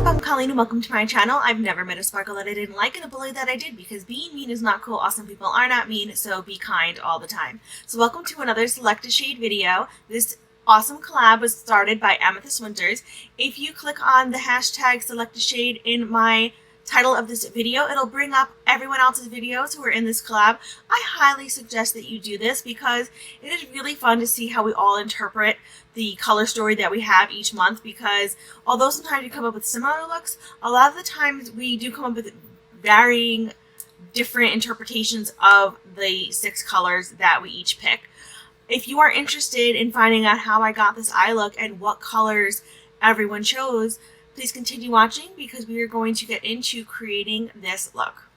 up? I'm Kylie and welcome to my channel. I've never met a sparkle that I didn't like and a bully that I did, because being mean is not cool. Awesome people are not mean, so be kind all the time. So welcome to another selected shade video. This awesome collab was started by Amethyst Winters. If you click on the hashtag selected shade in my title of this video, it'll bring up everyone else's videos who are in this collab. I highly suggest that you do this because it is really fun to see how we all interpret the color story that we have each month, because although sometimes we come up with similar looks, a lot of the times we do come up with varying different interpretations of the 6 colors that we each pick. If you are interested in finding out how I got this eye look and what colors everyone chose, please continue watching because we are going to get into creating this look.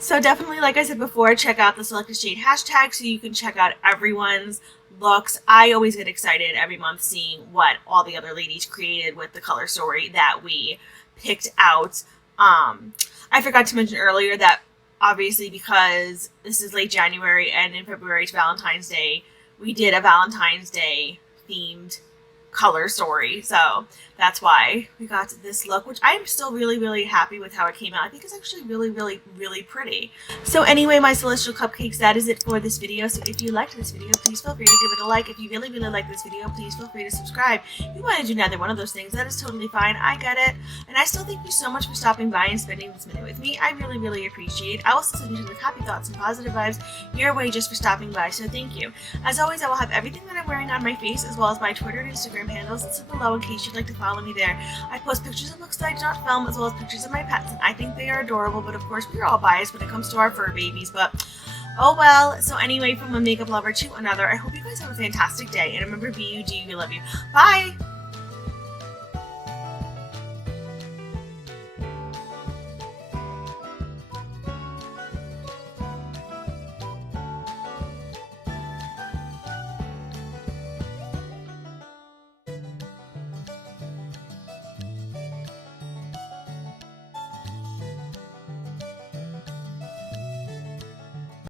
So definitely, like I said before, check out the Selected Shade hashtag so you can check out everyone's looks. I always get excited every month seeing what all the other ladies created with the color story that we picked out. I forgot to mention earlier that obviously because this is late January and in February it's Valentine's Day, we did a Valentine's Day themed color story, so that's why we got this look, which I am still really happy with how it came out. I think it's actually really pretty. So anyway, my celestial cupcakes, that is it for this video. So if you liked this video, please feel free to give it a like. If you really like this video, please feel free to subscribe. If you want to do neither one of those things, that is totally fine. I get it. And I still thank you so much for stopping by and spending this minute with me. I really appreciate it. I also send you with happy thoughts and positive vibes your way just for stopping by, so thank you. As always, I will have everything that I'm wearing on my face, as well as my Twitter and Instagram handles listed below in case you'd like to follow me there. I post pictures of looks that I do not film, as well as pictures of my pets, and I think they are adorable, but of course we're all biased when it comes to our fur babies, but oh well. So anyway, from one makeup lover to another, I hope you guys have a fantastic day, and remember, be you, do you, we love you. Bye!